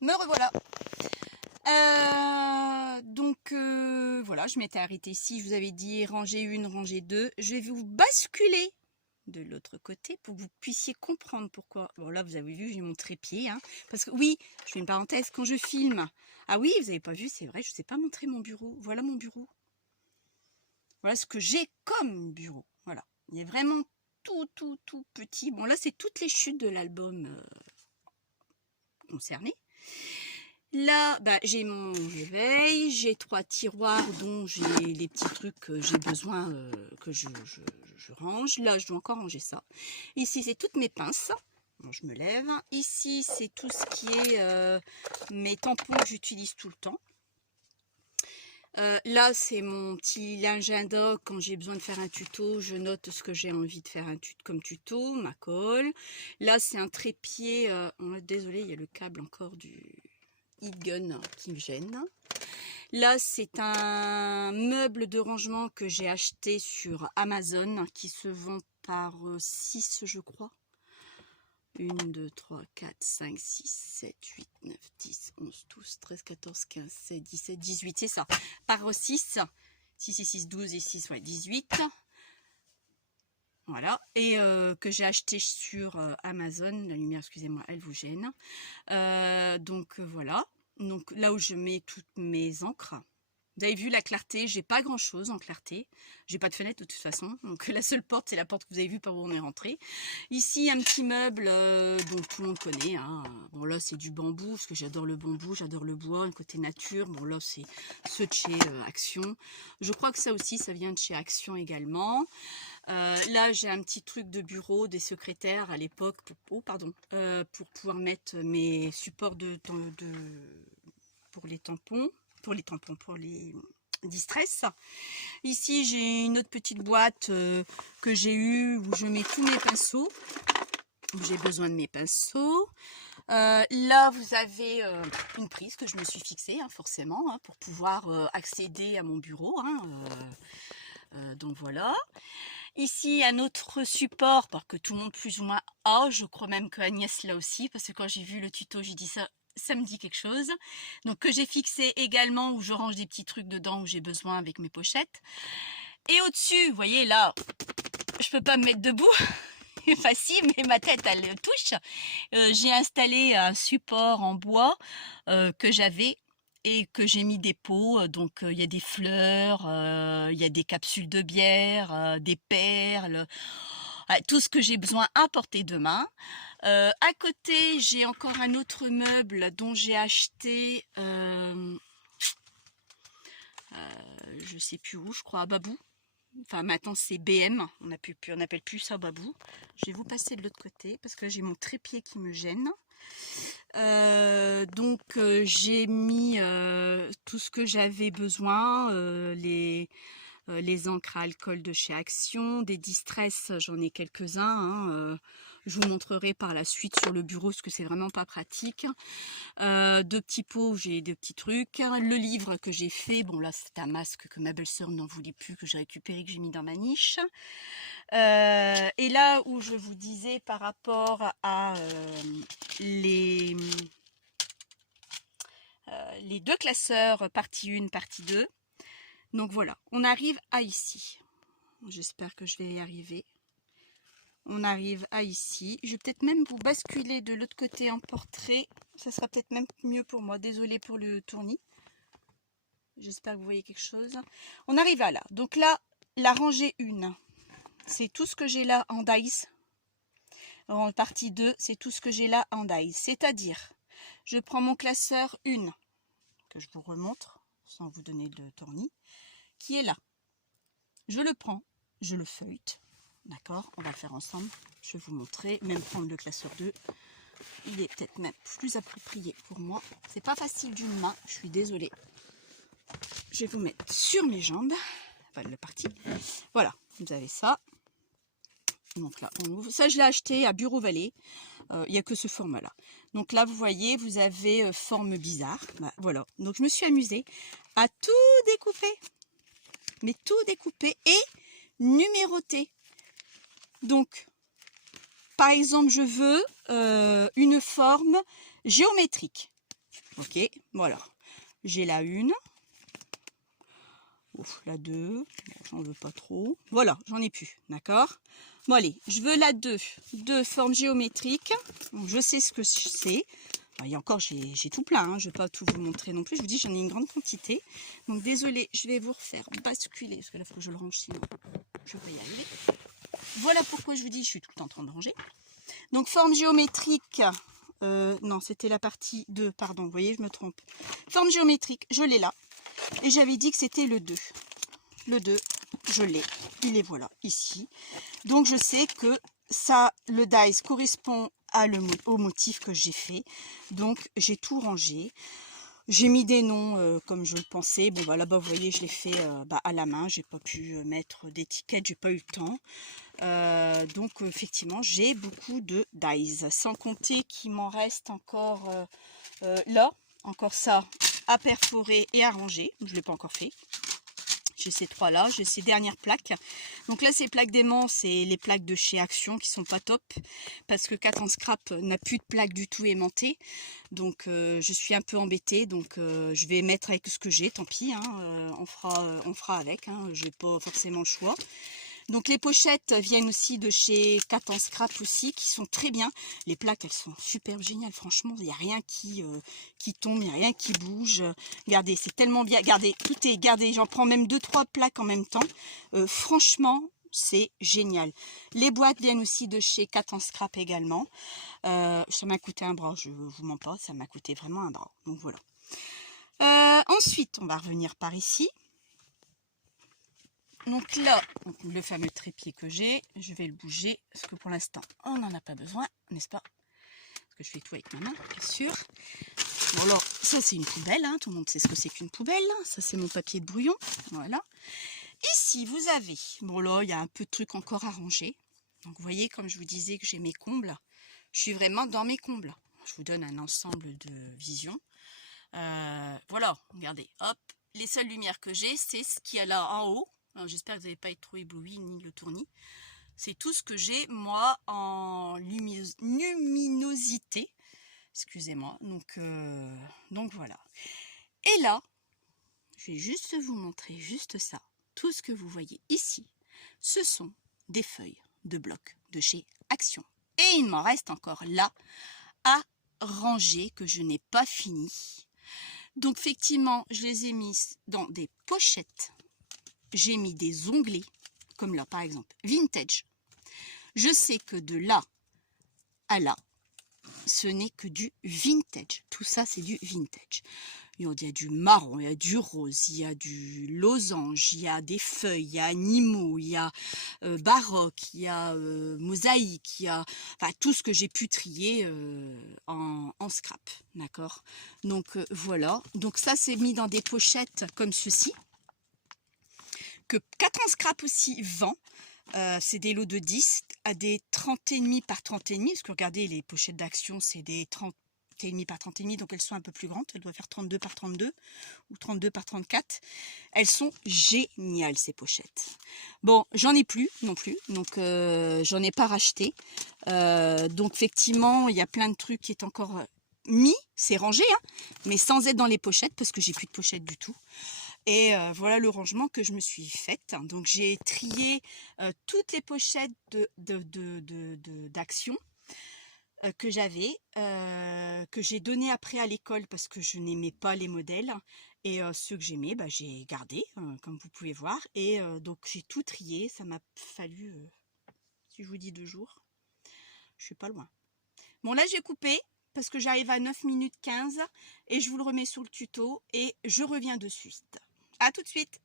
Me revoilà. Voilà, je m'étais arrêtée ici, je vous avais dit rangée 1, rangée 2. Je vais vous basculer de l'autre côté pour que vous puissiez comprendre pourquoi. Bon là, vous avez vu, j'ai mon trépied. Hein, parce que oui, je fais une parenthèse, quand je filme... Ah oui, vous n'avez pas vu, c'est vrai, je ne vous ai pas montré mon bureau. Voilà mon bureau. Voilà ce que j'ai comme bureau. Voilà, il est vraiment tout petit. Bon là, c'est toutes les chutes de l'album concerné. Là, bah, j'ai mon réveil, j'ai 3 tiroirs dont j'ai les petits trucs que j'ai besoin que je range. Là, je dois encore ranger ça. Ici, c'est toutes mes pinces. Bon, je me lève. Ici, c'est tout ce qui est mes tampons que j'utilise tout le temps. Là, c'est mon petit agenda. Quand j'ai besoin de faire un tuto, je note ce que j'ai envie de faire comme tuto, ma colle. Là, c'est un trépied. Désolé, il y a le câble encore du Gun qui me gêne. Là, c'est un meuble de rangement que j'ai acheté sur Amazon qui se vend par 6, je crois. 1, 2, 3, 4, 5, 6, 7, 8, 9, 10, 11, 12, 13, 14, 15, 16, 17, 18, c'est ça. Par 6, 6 et 6, 12 et 6, ouais, 18. Voilà, et que j'ai acheté sur Amazon. La lumière, excusez-moi, elle vous gêne. Voilà. Donc là où je mets toutes mes encres. Vous avez vu la clarté, j'ai pas grand chose en clarté. J'ai pas de fenêtre de toute façon. Donc la seule porte, c'est la porte que vous avez vue par où on est rentré. Ici, un petit meuble dont tout le monde connaît. Hein. Bon là, c'est du bambou, parce que j'adore le bambou, j'adore le bois, le côté nature. Bon là, c'est ceux de chez Action. Je crois que ça aussi, ça vient de chez Action également. Là, j'ai un petit truc de bureau des secrétaires à l'époque pour pouvoir mettre mes supports pour les tampons, pour les distress. Ici, j'ai une autre petite boîte que j'ai eue où je mets tous mes pinceaux. J'ai besoin de mes pinceaux. Là, vous avez une prise que je me suis fixée, hein, forcément, hein, pour pouvoir accéder à mon bureau. Donc voilà. Ici, un autre support que tout le monde plus ou moins a. Je crois même que Agnès l'a aussi, parce que quand j'ai vu le tuto, j'ai dit ça me dit quelque chose. Donc que j'ai fixé également, où je range des petits trucs dedans où j'ai besoin avec mes pochettes. Et au-dessus, vous voyez là, je peux pas me mettre debout. Facile, mais ma tête elle touche. J'ai installé un support en bois que j'avais et que j'ai mis des pots. Donc il y a des fleurs, il y a des capsules de bière, des perles, tout ce que j'ai besoin à portée de main. À côté, j'ai encore un autre meuble dont j'ai acheté, je sais plus où, je crois à Babou. Enfin, maintenant c'est BM, on n'appelle plus ça Babou. Je vais vous passer de l'autre côté parce que j'ai mon trépied qui me gêne. J'ai mis tout ce que j'avais besoin, les encres à alcool de chez Action, des distress, j'en ai quelques-uns. Hein, je vous montrerai par la suite sur le bureau parce que c'est vraiment pas pratique. 2 petits pots où j'ai 2 petits trucs. Le livre que j'ai fait, bon là c'est un masque que ma belle-sœur n'en voulait plus, que j'ai récupéré, que j'ai mis dans ma niche. Et là où je vous disais par rapport à les 2 classeurs, partie 1, partie 2. Donc voilà, on arrive à ici. J'espère que je vais y arriver. On arrive à ici. Je vais peut-être même vous basculer de l'autre côté en portrait. Ça sera peut-être même mieux pour moi. Désolée pour le tournis. J'espère que vous voyez quelque chose. On arrive à là. Donc là, la rangée 1, c'est tout ce que j'ai là en dice. En partie 2, c'est tout ce que j'ai là en dice. C'est-à-dire, je prends mon classeur 1, que je vous remontre, sans vous donner de tournis, qui est là. Je le prends, je le feuillete. D'accord, on va le faire ensemble. Je vais vous montrer, même prendre le classeur 2. Il est peut-être même plus approprié pour moi. C'est pas facile d'une main, je suis désolée. Je vais vous mettre sur mes jambes. Enfin, la partie. Voilà, vous avez ça. Donc là, on ouvre. Ça, je l'ai acheté à Bureau Vallée. Il n'y a que ce format-là. Donc là, vous voyez, vous avez forme bizarre. Bah, voilà. Donc, je me suis amusée à tout découper. Mais tout découper et numéroter. Donc, par exemple, je veux une forme géométrique. Ok, voilà. J'ai la 1. Ouf, la 2. J'en veux pas trop. Voilà, j'en ai plus. D'accord. Bon, allez, je veux la 2 de forme géométrique. Donc, je sais ce que c'est. Et encore, j'ai tout plein. Hein. Je ne vais pas tout vous montrer non plus. Je vous dis, j'en ai une grande quantité. Donc, désolé, je vais vous refaire basculer. Parce que là, il faut que je le range, sinon je vais y arriver. Voilà pourquoi je vous dis, je suis tout le temps en train de ranger. Donc, forme géométrique. Non, c'était la partie 2, pardon. Vous voyez, je me trompe. Forme géométrique, je l'ai là. Et j'avais dit que c'était le 2. Le 2, je l'ai. Il est voilà, ici. Donc, je sais que ça, le dies correspond au motif que j'ai fait. Donc, j'ai tout rangé. J'ai mis des noms comme je le pensais. Bon, bah, là-bas, vous voyez, je l'ai fait à la main. J'ai pas pu mettre d'étiquette, j'ai pas eu le temps. Donc, effectivement, j'ai beaucoup de dies. Sans compter qu'il m'en reste encore là. Encore ça à perforer et à ranger. Je ne l'ai pas encore fait. J'ai ces 3 là, j'ai ces dernières plaques. Donc là, ces plaques d'aimant, c'est les plaques de chez Action qui sont pas top. Parce que Cat en Scrap n'a plus de plaques du tout aimantées. Donc je suis un peu embêtée. Donc je vais mettre avec ce que j'ai, tant pis. Hein, on fera avec. Hein, je n'ai pas forcément le choix. Donc les pochettes viennent aussi de chez Cat en Scrap aussi, qui sont très bien. Les plaques, elles sont super géniales, franchement. Il n'y a rien qui tombe, il n'y a rien qui bouge. Regardez, c'est tellement bien. Regardez, tout est gardé. J'en prends même 2-3 plaques en même temps. Franchement, c'est génial. Les boîtes viennent aussi de chez Cat en Scrap également. Ça m'a coûté un bras, je ne vous mens pas, ça m'a coûté vraiment un bras. Donc voilà. Ensuite, on va revenir par ici. Donc là, le fameux trépied que j'ai, je vais le bouger, parce que pour l'instant, on n'en a pas besoin, n'est-ce pas? Parce que je fais tout avec ma main, bien sûr. Bon alors, ça c'est une poubelle, hein, tout le monde sait ce que c'est qu'une poubelle. Ça c'est mon papier de brouillon, voilà. Ici, vous avez, bon là, il y a un peu de trucs encore à ranger. Donc vous voyez, comme je vous disais que j'ai mes combles, je suis vraiment dans mes combles. Je vous donne un ensemble de visions. Voilà, regardez, hop, les seules lumières que j'ai, c'est ce qu'il y a là en haut. J'espère que vous n'allez pas être trop ébloui ni le tournis. C'est tout ce que j'ai, moi, en luminosité. Excusez-moi. Donc voilà. Et là, je vais juste vous montrer juste ça. Tout ce que vous voyez ici, ce sont des feuilles de blocs de chez Action. Et il m'en reste encore là à ranger que je n'ai pas fini. Donc effectivement, je les ai mises dans des pochettes. J'ai mis des onglets, comme là par exemple, vintage. Je sais que de là à là, ce n'est que du vintage. Tout ça, c'est du vintage. Il y a du marron, il y a du rose, il y a du losange, il y a des feuilles, il y a animaux, il y a baroque, il y a mosaïque, il y a enfin, tout ce que j'ai pu trier en scrap. D'accord. Donc voilà. Donc ça, c'est mis dans des pochettes comme ceci. Que Cat en Scrap aussi vend. C'est des lots de 10 à des 30,5 par 30,5. Parce que regardez, les pochettes d'Action, c'est des 30,5 par 30,5. Donc elles sont un peu plus grandes. Elles doivent faire 32 par 32 ou 32 par 34. Elles sont géniales, ces pochettes. Bon, j'en ai plus non plus. Donc j'en ai pas racheté. Donc effectivement, il y a plein de trucs qui est encore mis. C'est rangé, hein, mais sans être dans les pochettes parce que j'ai plus de pochettes du tout. Et voilà le rangement que je me suis faite. Donc j'ai trié toutes les pochettes d'Action que j'avais, que j'ai donné après à l'école parce que je n'aimais pas les modèles. Et ceux que j'aimais, bah, j'ai gardé, comme vous pouvez voir. Et donc j'ai tout trié. Ça m'a fallu, si je vous dis 2 jours, je suis pas loin. Bon là j'ai coupé parce que j'arrive à 9 minutes 15 et je vous le remets sur le tuto et je reviens de suite. À tout de suite.